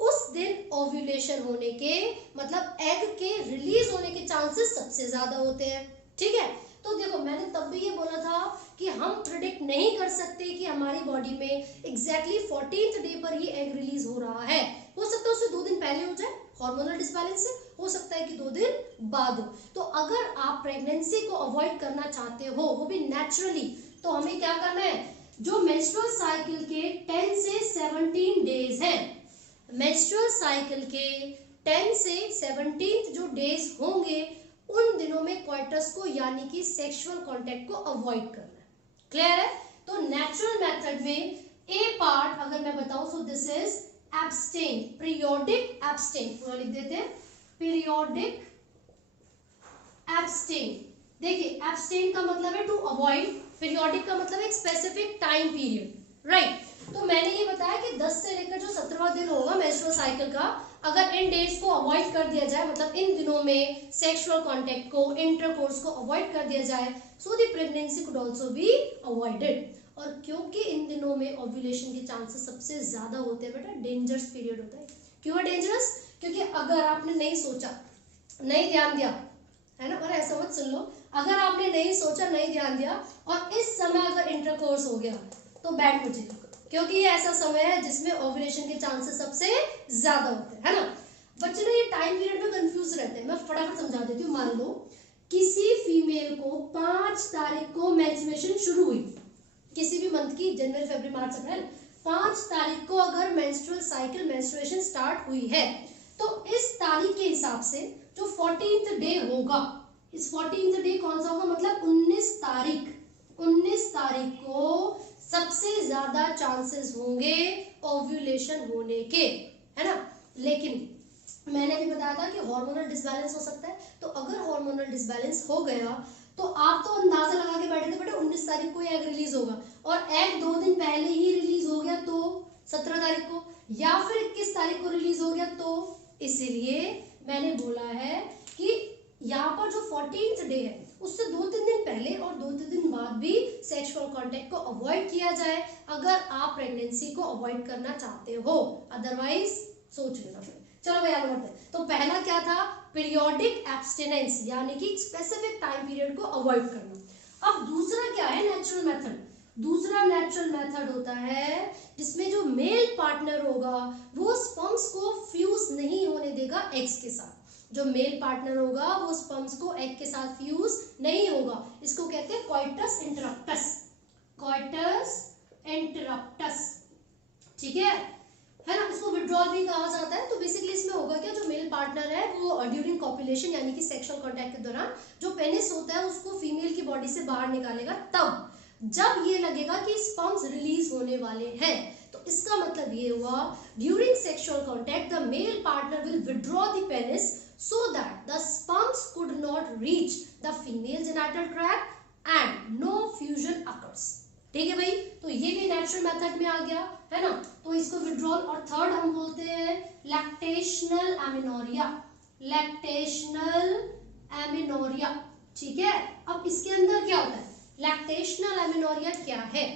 उस दिन ओव्यूलेशन होने के मतलब एग के रिलीज होने के चांसेस सबसे ज्यादा होते हैं। ठीक है, तो देखो मैंने तब भी ये बोला था कि हम प्रिडिक्ट नहीं कर सकते कि हमारी बॉडी में एग्जैक्टली 14th डे पर ही एग रिलीज हो रहा है। हो सकता है उससे 2 दिन पहले हो जाए हार्मोनल डिसबैलेंस से, हो सकता है कि 2 दिन बाद हो। तो अगर आप प्रेगनेंसी को अवॉइड करना चाहते हो वो भी नेचुरली, तो हमें क्या करना है, जो मेंस्ट्रुअल साइकिल के 10 से 17 डेज हैं, मेंस्ट्रुअल साइकिल के 10 से 17 जो डेज होंगे उन दिनों में क्वार्टर्स को यानी कि सेक्सुअल कांटेक्ट को अवॉइड करना है। क्लियर है। तो नेचुरल मेथड में ए पार्ट अगर मैं बताऊं so this is abstain, periodic abstain, पूरा लिख देते हैं पीरियोडिक एब्स्टेन। देखिए एब्स्टेन का मतलब है टू अवॉइड, पीरियोडिक का मतलब एक स्पेसिफिक टाइम पीरियड, राइट। तो मैंने ये बताया कि 10 से लेकर जो 17वां दिन होगा मेंस्ट्रुअल साइकिल का, अगर इन डेज को अवॉइड कर दिया जाए मतलब इन दिनों में सेक्सुअल कांटेक्ट को, इंटरकोर्स को अवॉइड कर दिया जाए, so the pregnancy could also be avoided. और क्योंकि इन दिनों में ओव्यूलेशन के चांसेस सबसे ज्यादा होते हैं बेटा, डेंजरस पीरियड होता है। क्यों है डेंजरस? क्योंकि अगर आपने नहीं सोचा, नहीं ध्यान दिया, है ना, और ऐसा मत सुन लो, अगर आपने नहीं सोचा, नहीं ध्यान दिया और इस समय अगर इंटरकोर्स हो गया तो बैड मुझे, क्योंकि ये ऐसा समय है जिसमें ओव्यूलेशन के चांसेस सबसे ज्यादा होते हैं, है ना। बच्चे ना ये टाइम पीरियड में कंफ्यूज रहते हैं, मैं फटाफट समझा देती हूँ। मान लो किसी फीमेल को 5 तारीख को मेंस्ट्रुएशन शुरू हुई, किसी भी मंथ की, जनवरी फरवरी मार्च अप्रैल, 5 तारीख को अगर मेंस्ट्रुअल साइकिल मेंस्ट्रुएशन स्टार्ट हुई है तो इस तारीख के हिसाब से जो 14th डे होगा, इस 14th डे कौन सा होगा, मतलब 19 तारीख को सबसे ज्यादा चांसेस होंगे ओव्यूलेशन होने के, है ना। लेकिन मैंने भी बताया था कि हार्मोनल डिसबैलेंस हो सकता है, तो अगर हार्मोनल डिसबैलेंस हो गया तो आप तो अंदाजा लगा के बैठे थे बेटा 19 तारीख को एग रिलीज होगा, और एग 2 दिन पहले ही रिलीज हो गया तो 17 तारीख को, या फिर 21 तारीख को रिलीज हो गया, तो इसीलिए मैंने बोला है कि यहाँ पर जो 14th डे है उससे 2-3 दिन पहले और 2-3 दिन बाद भी सेक्सुअल कांटेक्ट को अवॉइड किया जाए अगर आप प्रेगनेंसी को अवॉइड करना चाहते हो, अदरवाइज सोच लेना। फिर चलो भाई आगे बढ़ते हैं। तो पहला क्या था, पीरियोडिक एब्स्टिनेंस, यानी कि स्पेसिफिक टाइम पीरियड को अवॉइड करना। अब दूसरा क्या है, नेचुरल मेथड। दूसरा नेचुरल मेथड होता है जिसमें जो मेल पार्टनर होगा वो स्पर्म्स को फ्यूज नहीं होने देगा एग्स के साथ। जो मेल पार्टनर होगा वो स्पर्म्स को एग के साथ फ्यूज नहीं होगा, इसको कहते हैं कॉइटस इंटरप्टस, कॉइटस इंटरप्टस, ठीक है ना। इसको विड्रॉल भी कहा जाता है। तो बेसिकली इसमें होगा क्या, जो मेल पार्टनर है वो ड्यूरिंग कॉपुलेशन यानी कि सेक्सुअल कांटेक्ट के दौरान जो पेनिस होता है उसको फीमेल की बॉडी से बाहर निकालेगा, तब जब ये लगेगा कि स्पर्म्स रिलीज होने वाले हैं, तो इसका मतलब ये हुआ during sexual contact the male partner will withdraw the penis so that the sperms could not reach the female genital tract and no fusion occurs। ठीक है भाई, तो ये भी नेचुरल मेथड में आ गया, है ना। तो इसको विड्रॉल। और थर्ड हम बोलते हैं लैक्टेशनल एमेनोरिया, लैक्टेशनल एमेनोरिया, ठीक है। अब इसके अंदर क्या होता है, लैक्टेशनल एमेनोरिया क्या है,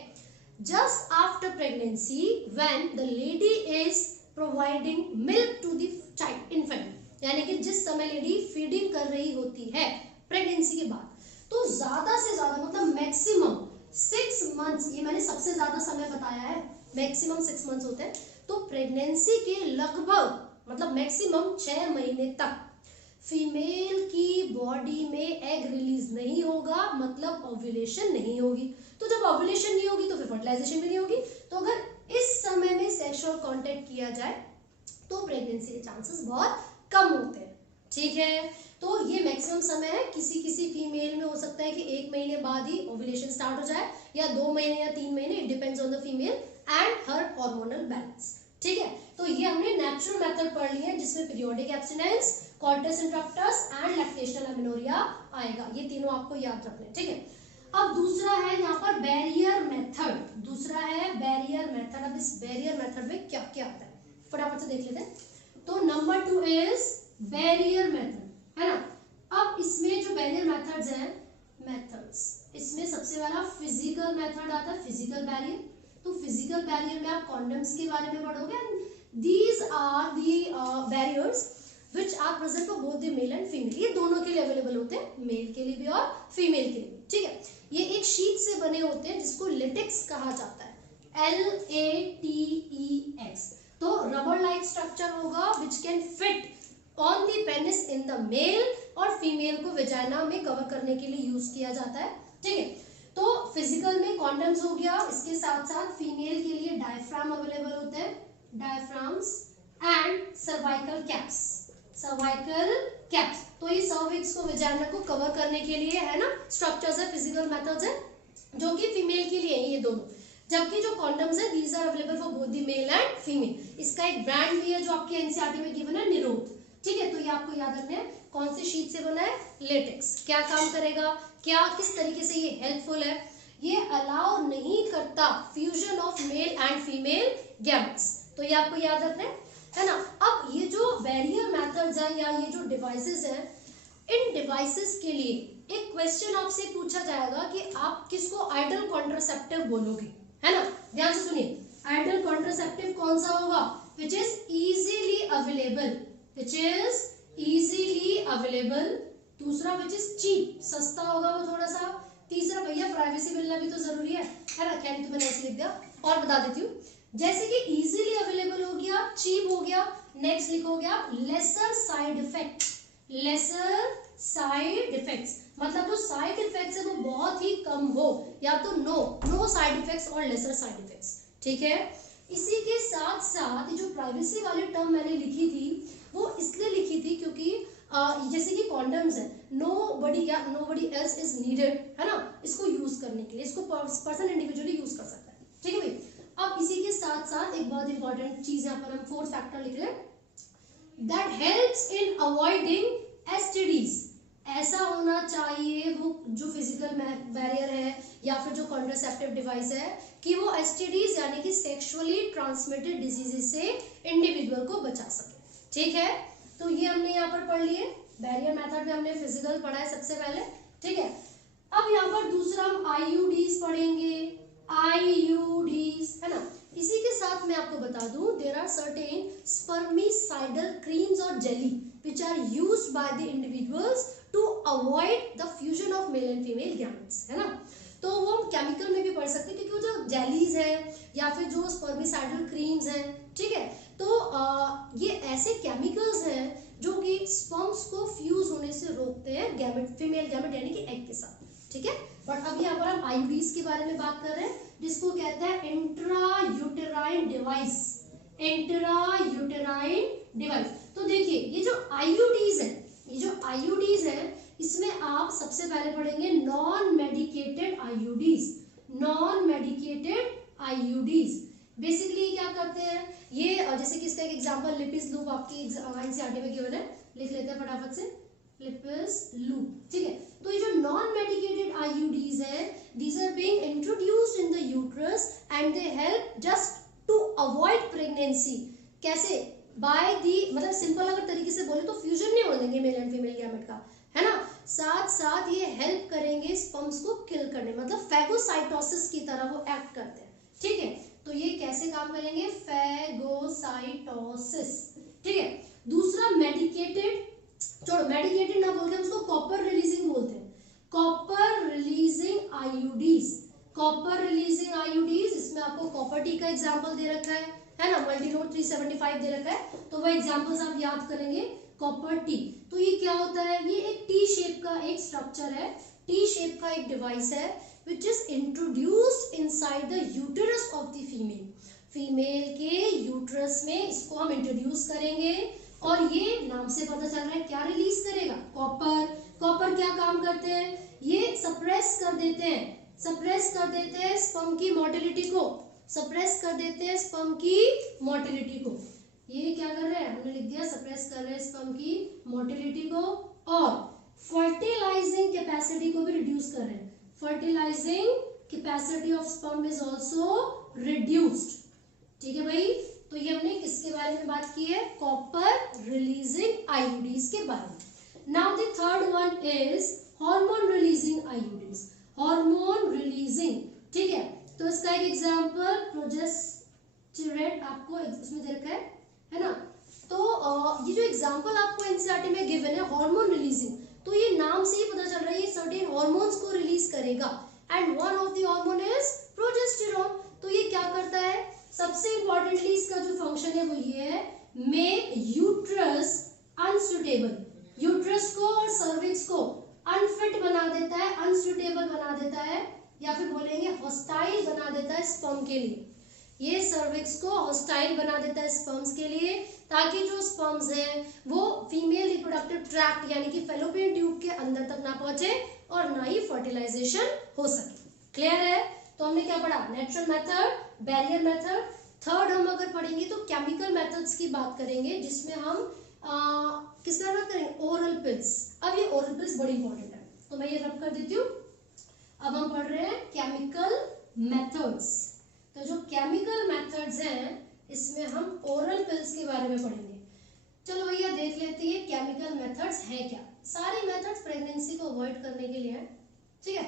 just after pregnancy when the lady is providing milk to the child infant, यानी कि जिस समय लेडी फीडिंग कर रही होती है प्रेगनेंसी के बाद, तो ज्यादा से ज्यादा मतलब मैक्सिमम 6 मंथ्स, ये मैंने सबसे ज्यादा समय बताया है, मैक्सिमम 6 मंथ्स होते हैं। तो प्रेगनेंसी के लगभग मतलब मैक्सिमम 6 महीने तक फीमेल की बॉडी में एग रिलीज नहीं होगा, मतलब ओव्यूलेशन नहीं होगी। तो जब ओव्यूलेशन नहीं होगी तो फिर फर्टिलाइजेशन भी नहीं होगी। तो अगर इस समय में सेक्सुअल कांटेक्ट किया जाए तो प्रेगनेंसी के चांसेस बहुत कम होते हैं, ठीक है। तो ये मैक्सिमम समय है। किसी किसी फीमेल में हो सकता है कि 1 महीने बाद ही ओव्यूलेशन स्टार्ट हो जाए, या 2 महीने या 3 महीने, it depends on the female and her hormonal balance. ठीक है, तो ये हमने नेचुरल मेथड पढ़ ली है जिसमें periodic abstinence, coitus interruptus and lactational amenorrhea आएगा। ये तीनों आपको याद रखने, ठीक है। अब दूसरा है यहाँ पर बैरियर मेथड, दूसरा है बैरियर मेथड। अब इस बैरियर मेथड में क्या क्या आता है फटाफट से देख लेते हैं। तो नंबर 2 इज बैरियर मेथड, है ना। अब इसमें जो बैरियर मेथड्स हैं, मेथड्स, इसमें सबसे पहला फिजिकल मेथड आता है, फिजिकल बैरियर। तो फिजिकल बैरियर में आप कॉन्डम्स के बारे में पढ़ोगे। These are the barriers which are present for both the male and female. ये दोनों के लिए अवेलेबल होते हैं, मेल के लिए भी और फीमेल के लिए, ठीक है। ये एक शीट से बने होते हैं जिसको लेटेक्स कहा जाता है, LATEX। तो रबर लाइक स्ट्रक्चर होगा which can fit on the penis in the male, और फीमेल को वेजाइना में कवर करने के लिए यूज किया जाता है, ठीक है। तो फिजिकल में कॉन्डम्स हो गया, इसके साथ साथ फीमेल के लिए डायफ्राम अवेलेबल होते हैं, diaphragms and cervical caps, cervical caps. तो ये सर्विक्स को वेजाइना को कवर करने के लिए है ना स्ट्रक्चर्स है, फिजिकल मेथड्स है जो कि फीमेल के लिए है ये दोनों। जबकि जो कॉन्डम्स है these are available for both the male and female. इसका एक ब्रांड भी है जो आपके एनसीईआरटी में गिवन है, निरोध, ठीक है। तो ये आपको याद रखना है। कौन सी शीट से बना है, लेटेक्स। क्या काम करेगा, क्या किस तरीके से ये हेल्पफुल है, ये अलाउ नहीं करता fusion of male and female gametes. तो ये आपको याद रखना है ना। अब ये जो बैरियर मेथड्स है या ये जो डिवाइसेस हैं, इन डिवाइसेस के लिए एक क्वेश्चन आपसे पूछा जाएगा कि आप किसको आइडल कॉन्ट्रासेप्टिव बोलोगे, है ना। ध्यान से सुनिए, आइडल कॉन्ट्रासेप्टिव कौन सा होगा, which is easily available, which is easily available. दूसरा विच इज चीप, सस्ता होगा वो थोड़ा सा। तीसरा भैया प्राइवेसी मिलना भी तो जरूरी है ना। खैर तो मैंने ऐसे लिख दिया और बता देती हूँ, जैसे कि इजीली अवेलेबल हो गया, चीप हो गया। नेक्स्ट लिखोगे आप laser side effect, laser side effects, मतलब जो साइड इफेक्ट्स है वो बहुत ही कम हो, या तो नो साइड इफेक्ट्स और लेसर साइड इफेक्ट्स, ठीक है। इसी के साथ साथ जो प्राइवेसी वाली टर्म मैंने लिखी थी वो इसलिए लिखी थी क्योंकि जैसे कि कॉन्डम्स है, नोबडी एल्स इज नीडेड, है ना, इसको यूज करने के लिए, इसको पर्सन इंडिविजुअली यूज कर सकता है, ठीक है भाई। अब इसी के साथ साथ एक बहुत इंपॉर्टेंट चीज यहाँ पर हम फोर्थ फैक्टर लिख रहे हैं, that helps in avoiding STDs. ऐसा होना चाहिए वो जो फिजिकल बैरियर है या फिर जो कॉन्ट्रासेप्टिव डिवाइस है कि वो एसटीडीज यानी कि सेक्सुअली ट्रांसमिटेड डिजीजेस से इंडिविजुअल को बचा सके, ठीक है। तो ये हमने यहाँ पर पढ़ लिए। बैरियर मेथड में हमने फिजिकल पढ़ा है सबसे पहले, ठीक है। अब यहाँ पर दूसरा हम आईयूडीज पढ़ेंगे, आईयूडीज, है ना। इसी के साथ मैं आपको बता दूं, there are certain spermicidal creams और jelly which are used by the individuals to avoid the fusion of male and female gametes, है ना। तो वो हम केमिकल में भी पढ़ सकते हैं क्योंकि वो जो जेलीज है या फिर जो स्पर्मिसाइडल क्रीम्स हैं, ठीक है। तो ये ऐसे केमिकल्स हैं जो कि स्पर्म्स को फ्यूज होने से रोकते हैं गैमेट, फीमेल गैमेट यानी कि एग के साथ, ठीक है। बट अब यहाँ पर हम आईयूडीज के बारे में बात कर रहे हैं जिसको कहते हैं intra uterine device, intra uterine device. तो देखिए ये जो आईयूडीज है, ये जो आईयूडीज है इसमें आप सबसे पहले पढ़ेंगे non medicated IUDs, non medicated IUDs. Basically क्या करते हैं ये, जैसे कि इसका एक एग्जांपल लिपिस लूप आपकी एनसीईआरटी में गिवन है, लिख लेते हैं फटाफट से, लिपिस लूप, ठीक है। तो ये जो नॉन मेडिकेटेड आईयूडीज है, these are being introduced in the uterus and they help just to avoid pregnancy. कैसे, बाय दी, मतलब सिंपल अगर तरीके से बोले तो फ्यूजन नहीं होने देंगे मेल एंड फीमेल गैमेट का, है ना। साथ साथ ये हेल्प करेंगे स्पर्म्स को किल करने, मतलब फैगोसाइटोसिस की तरह वो एक्ट करते हैं, ठीक है। तो ये कैसे काम करेंगे, फैगोसाइटोसिस, ठीक है। दूसरा मेडिकेटेड, छोड़ो मेडिकेटेड ना बोलते हैं उसको कॉपर रिलीजिंग बोलते हैं, copper releasing IUDs, copper releasing IUDs. इसमें आपको कॉपर टी का एग्जांपल दे रखा है ना, मल्टीनोड 375 दे रखा है, तो वो एग्जांपल्स आप याद करेंगे। कॉपर टी, तो ये क्या होता है, ये एक टी शेप का एक स्ट्रक्चर है, टी शेप का एक डिवाइस है which is introduced inside the uterus of the female, female के यूट्रस में इसको हम इंट्रोड्यूस करेंगे और ये नाम से पता चल रहा है क्या रिलीज करेगा, कॉपर करते हैं, ये सप्रेस कर देते हैं स्पर्म की मोटिलिटी को, सप्रेस कर देते हैं स्पर्म की मोटिलिटी को। ये क्या कर रहे हैं, हमने लिख दिया सप्रेस कर रहे हैं स्पर्म की मोटिलिटी को, और फर्टिलाइजिंग कैपेसिटी को भी रिड्यूस कर रहे हैं। Fertilising capacity of sperm is also reduced. ठीक है भाई, तो ये हमने किसके बारे में बात की है, कॉपर रिलीजिंग आईयूडीज के बारे में। Now the third one is hormone releasing IUDs, hormone releasing. ठीक है, तो इसका एक एग्जांपल प्रोजेस्टेरेट आपको इसमें दे रखा है ना। तो ये जो एग्जांपल आपको एनसीईआरटी में गिवन है हार्मोन रिलीजिंग, तो ये नाम से ही पता चल रहा है ये सर्टेन हार्मोन्स को रिलीज करेगा, and one of the hormone is progesterone. तो ये क्या करता है, सबसे इंपॉर्टेंटली इसका जो फंक्शन है वो ये है, मेक यूट्रस अनसुटेबल, यूट्रस को और सर्विक्स को अनफिट बना देता है, अनसुटेबल बना देता है, या फिर बोलेंगे हॉस्टाइल बना देता है स्पर्म के लिए। ये सर्विक्स को हॉस्टाइल बना देता है स्पर्म्स के लिए, ताकि जो स्पर्म्स हैं वो फीमेल रिप्रोडक्टिव ट्रैक्ट यानी कि फैलोपियन ट्यूब के अंदर तक ना पहुंचे और ना ही फर्टिलाइजेशन हो सके। क्लियर है, तो हमने क्या पढ़ा, natural method, barrier method. Third हम अगर पढ़ेंगे तो केमिकल मेथड्स की बात करेंगे, जिसमें हम किस तरह बात करेंगे, ओरल पिल्स। अब ये ओरल पिल्स बड़ी इंपॉर्टेंट है, तो मैं ये रब कर देती हूँ। अब हम पढ़ रहे हैं केमिकल मेथड्स। तो जो केमिकल मेथड्स हैं इसमें हम ओरल पिल्स के बारे में पढ़ेंगे। चलो भैया देख लेते हैं केमिकल मेथड्स हैं क्या। सारे मेथड्स प्रेगनेंसी को अवॉइड करने के लिए हैं, ठीक है।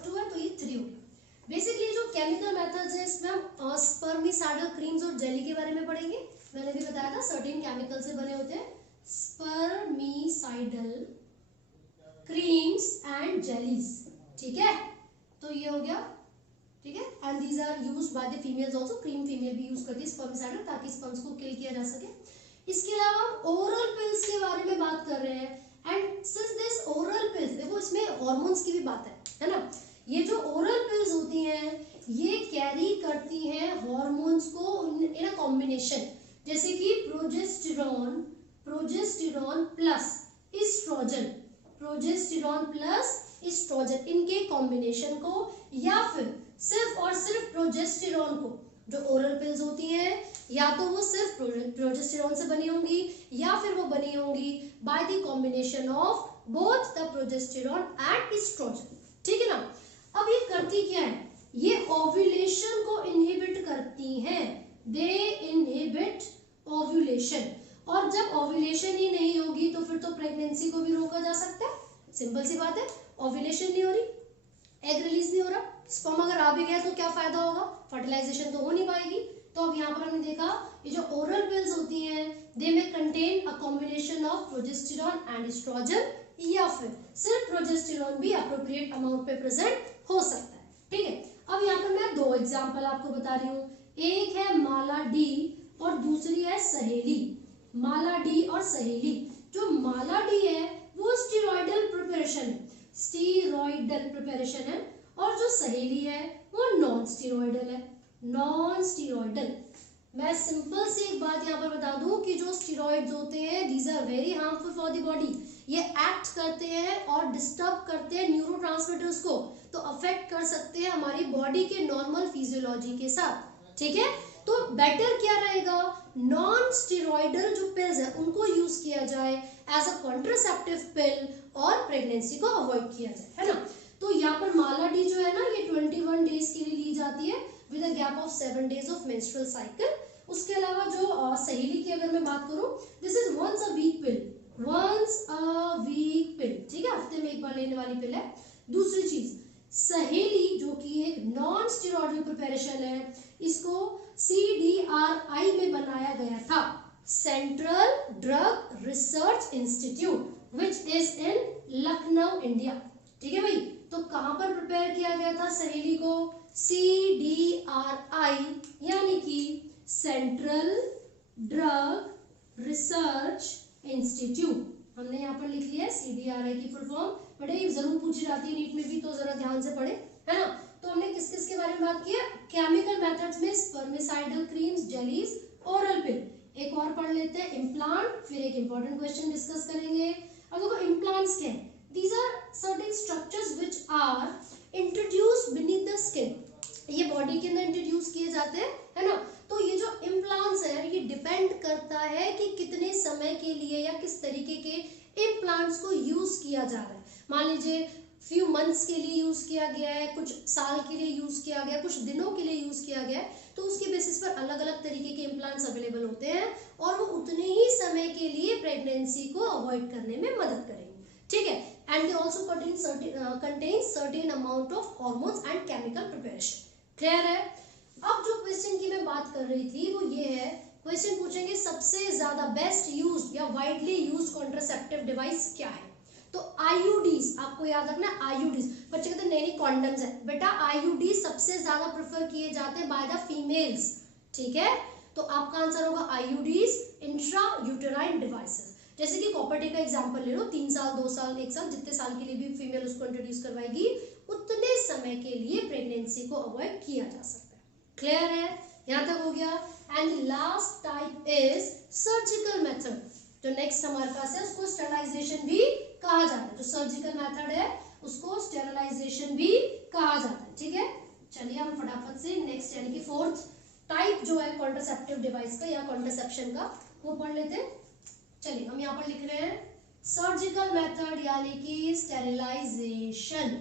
2 है तो ये 3 हो गया। बेसिकली जो केमिकल मेथड्स है इसमें हम स्पर्मिसाइडल क्रीम्स और जेली के बारे में पढ़ेंगे। मैंने भी बताया था सर्टेन केमिकल से बने होते हैं स्पर्मिसाइडल क्रीम्स एंड जेलीज, ठीक है। तो ये हो गया, ठीक है। And these are used by the females also, cream female भी यूज करती है स्पर्मिसाइडल, ताकि स्पर्म्स को किल किया जा सके। इसके अलावा हम ओरल पिल्स के बारे में बात कर रहे हैं, and since this oral pills, देखो इसमें हार्मोन्स की भी बात है ना। ये जो ओरल पिल्स होती हैं ये कैरी करती हैं हार्मोन्स को इन अ कॉम्बिनेशन, जैसे कि progesterone plus oestrogen, progesterone plus oestrogen, इनके कॉम्बिनेशन को, या फिर सिर्फ और सिर्फ प्रोजेस्टेरॉन को। जो ओरल पिल्स होती हैं या तो वो सिर्फ प्रोजेस्टेरॉन से बनी होंगी, या फिर वो बनी होंगी by the combination of both the progesterone and oestrogen, ठीक है ना। अब ये करती क्या है, ये ओव्यूलेशन को इनहिबिट करती हैं, दे इनहिबिट ओव्यूलेशन। और जब ओव्यूलेशन ही नहीं होगी तो फिर तो प्रेगनेंसी को भी रोका जा सकता है। सिंपल सी बात है, ओव्यूलेशन नहीं हो रही, एग रिलीज नहीं हो रहा, स्पर्म अगर आ भी गया तो क्या फायदा होगा, फर्टिलाइजेशन तो हो नहीं पाएगी। तो अब यहाँ पर हमने देखा ये जो ओरल पिल्स होती हैं दे में contain a combination of progesterone and oestrogen, या फिर सिर्फ प्रोजेस्टेरॉन भी अप्रोप्रिएट अमाउंट पे प्रेजेंट हो सकता है, ठीक है। अब यहाँ पर मैं 2 एग्जांपल आपको बता रही हूँ, एक है माला डी और दूसरी है सहेली। माला डी और सहेली, जो माला डी है वो स्टीरॉयडल प्रिपरेशन है, स्टीरॉयडल प्रिपरेशन है, और जो सहेली है वो नॉन स्टीरॉयडल है, नॉन स्टीरॉयडल। मैं सिंपल सी एक बात यहाँ पर बता दूं कि जो स्टीरॉइड्स होते हैं these are very harmful for the body. ये एक्ट करते हैं और डिस्टर्ब करते हैं न्यूरोट्रांसमीटर्स को, तो अफेक्ट कर सकते हैं हमारी बॉडी के नॉर्मल फिजियोलॉजी के साथ, ठीक है। तो बेटर क्या रहेगा, नॉन स्टीरॉयडल जो पिल्स है उनको यूज किया जाए एज अ कॉन्ट्रासेप्टिव पिल और प्रेगनेंसी को अवॉइड किया जाए, है ना। तो यहाँ पर माला डी जो है ना ये 21 डेज के लिए ली जाती है with a gap of 7 days of menstrual cycle. उसके अलावा जो सहेली की अगर मैं बात करूं, this is once a week pill, once a week pill, ठीक है, हफ्ते में एक बार लेने वाली पिल है। दूसरी चीज सहेली जो कि एक नॉन स्टेरॉइडल प्रिपरेशन है, इसको CDRI में बनाया गया था, central drug research institute, which is in Lucknow, India, ठीक है भाई। तो कहां पर प्रिपेयर किया गया था सहेली को, CDRI यानी कि सेंट्रल ड्रग रिसर्च इंस्टीट्यूट। हमने यहाँ पर लिख लिया है CDRI की फुल फॉर्म, बट ये जरूर पूछी जाती है नीट में भी, तो जरा ध्यान से पढ़े, है ना। तो हमने किस किस के बारे में बात की है, केमिकल मेथड्स में स्पर्मिसाइडल क्रीम्स, जेलीज, ओरल पिल। एक और पढ़ लेते हैं इम्प्लांट, फिर एक इंपॉर्टेंट क्वेश्चन डिस्कस करेंगे। अब देखो इम्प्लांट्स क्या है, दीज आर बॉडी के अंदर इंट्रोड्यूस किए जाते हैं, है ना। तो ये जो इम्प्लांट्स है ये डिपेंड करता है कि कितने समय के लिए या किस तरीके के इम्प्लांट्स को यूज किया जा रहा है। मान लीजिए फ्यू मंथ्स के लिए यूज किया गया है, कुछ साल के लिए यूज किया गया, कुछ दिनों के लिए यूज किया गया है, तो उसके बेसिस पर अलग अलग तरीके के इम्प्लांट्स अवेलेबल होते हैं और वो उतने ही समय के लिए प्रेगनेंसी को अवॉइड करने में मदद करेंगे, ठीक है। And they also contain certain amount of hormones and chemical preparation. Clear है। अब जो क्वेश्चन की मैं बात कर रही थी वो ये है, क्वेश्चन पूछेंगे सबसे ज्यादा बेस्ट यूज या वाइडली यूज कॉन्ट्रासेप्टिव डिवाइस क्या है। तो आईयूडीज, आपको याद रखना आईयूडीज। बच्चे कहते हैं नहीं नहीं कॉन्डम्स है, बेटा आईयूडी सबसे ज्यादा प्रेफर किए जाते हैं बाय द फीमेल्स, ठीक है। तो आपका आंसर होगा आईयूडीज, इंट्रा यूटेराइन डिवाइसेस। जैसे कि कॉपर का एग्जांपल ले लो, 3 साल 2 साल 1 साल जितने साल के लिए भी फीमेल उसको इंट्रोड्यूस करवाएगी उतने समय के लिए प्रेगनेंसी को अवॉइड किया जा सकता है। क्लियर है, यहाँ तक हो गया। And last type is surgical method. जो नेक्स्ट हमारे पास है उसको स्टेरिलाइजेशन भी कहा जाता है। जो सर्जिकल मेथड है उसको स्टेरिलाइजेशन भी कहा जाता है, ठीक है। चलिए हम फटाफट से नेक्स्ट यानी कि फोर्थ टाइप जो है कॉन्ट्रासेप्टिव डिवाइस का या कॉन्ट्रासेप्शन का वो पढ़ लेते हैं। चलिए हम यहाँ पर लिख रहे हैं सर्जिकल मेथड यानी कि स्टेरिलाइजेशन।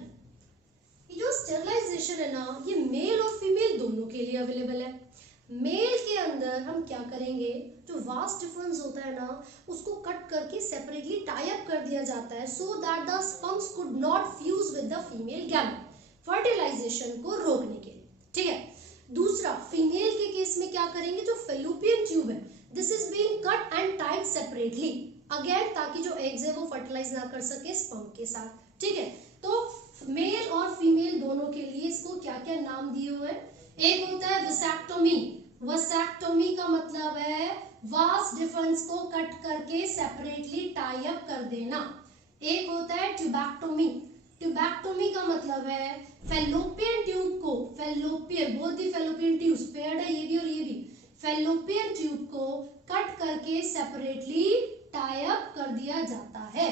ये जो स्टेरिलाइजेशन है ना ये मेल और फीमेल दोनों के लिए अवेलेबल है। मेल के अंदर हम क्या करेंगे, जो वास्ट डिफरेंस होता है ना उसको कट करके सेपरेटली टाई अप कर दिया जाता है so that the sperms could not fuse with the female gamete, fertilisation को रोकने के लिए, ठीक है। दूसरा फीमेल के केस में क्या करेंगे, जो फेलोपियन ट्यूब है this is being cut and tied separately again, ताकि जो एग्स है वो फर्टिलाइज ना कर सके स्पर्म के साथ, ठीक है। तो मेल और फीमेल दोनों के लिए इसको क्या क्या नाम दिए हुए हैं। एक होता है वसेक्टोमी। वसेक्टोमी का मतलब है वास्ट डिफरेंस को कट करके सेपरेटली टाई अप कर देना। एक होता है ट्यूबैक्टोमी। ट्यूबैक्टोमी का मतलब है फेलोपियन ट्यूब को, fallopian both the fallopian tubes paired है ये भी और ये भी, फेलोपियन ट्यूब को कट करके सेपरेटली टाई अप कर दिया जाता है।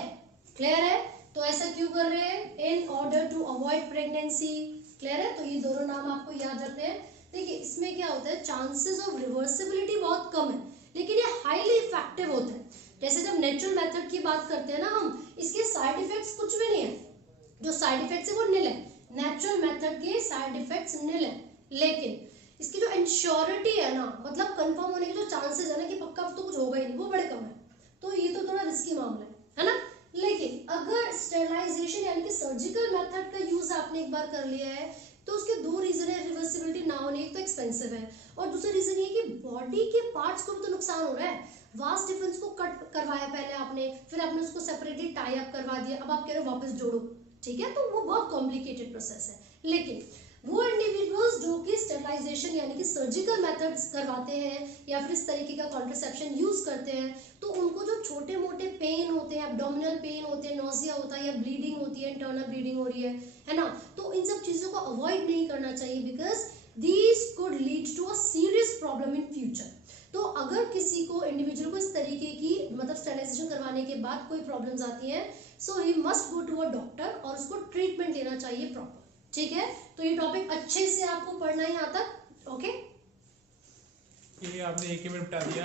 क्लियर है। तो ऐसा क्यों कर रहे हैं, in order to avoid pregnancy. Clear है। तो ये दोनों नाम आपको याद रखने हैं। देखिए इसमें क्या होता है, चांसेस ऑफ रिवर्सिबिलिटी बहुत कम है लेकिन ये हाईली इफेक्टिव होता है। जैसे जब नेचुरल मेथड की बात करते हैं ना हम, इसके साइड इफेक्ट्स कुछ भी नहीं है, जो साइड इफेक्ट्स है वो निल है। नेचुरल मेथड के साइड इफेक्ट्स निल है, लेकिन इसकी जो इंश्योरिटी है ना, मतलब कंफर्म होने के जो चांसेस है ना कि पक्का तो कुछ होगा ही नहीं, वो बड़े कम है। तो ये तो थोड़ा रिस्की मामला है ना। लेकिन अगर स्टेरिलाइजेशन यानी कि सर्जिकल मेथड का यूज आपने एक बार कर लिया है तो उसके दो रीजन है रिवर्सिबिलिटी ना होने, एक तो एक्सपेंसिव है और दूसरा रीजन ये कि बॉडी के पार्ट्स को भी तो नुकसान हो रहा है। वास्ट डिफरेंस को कट करवाया पहले आपने, फिर आपने उसको सेपरेटली टाई अप करवा दिया, अब आप कह रहे हो वापस जोड़ो, ठीक है। तो वो बहुत कॉम्प्लिकेटेड प्रोसेस है। लेकिन वो इंडिविजुअल्स जो कि स्टेरिलाइजेशन यानी कि सर्जिकल मेथड्स करवाते हैं या फिर इस तरीके का कॉन्ट्रासेप्शन यूज करते हैं तो उनको जो छोटे मोटे पेन होते हैं, एब्डोमिनल पेन होते हैं, नोजिया होता है या ब्लीडिंग होती है, इंटरनल ब्लीडिंग हो रही है ना, तो इन सब चीजों को अवॉइड नहीं करना चाहिए because these could lead to a serious problem in future. तो अगर किसी को इंडिविजुअल को इस तरीके की मतलब स्टेरिलाइजेशन करवाने के बाद कोई प्रॉब्लम्स आती हैं so he must go to a doctor और उसको ट्रीटमेंट लेना चाहिए प्रॉपर, ठीक है। तो ये टॉपिक अच्छे से आपको पढ़ना है यहाँ तक, ओके। ये आपने एक ही में निपटा दिया।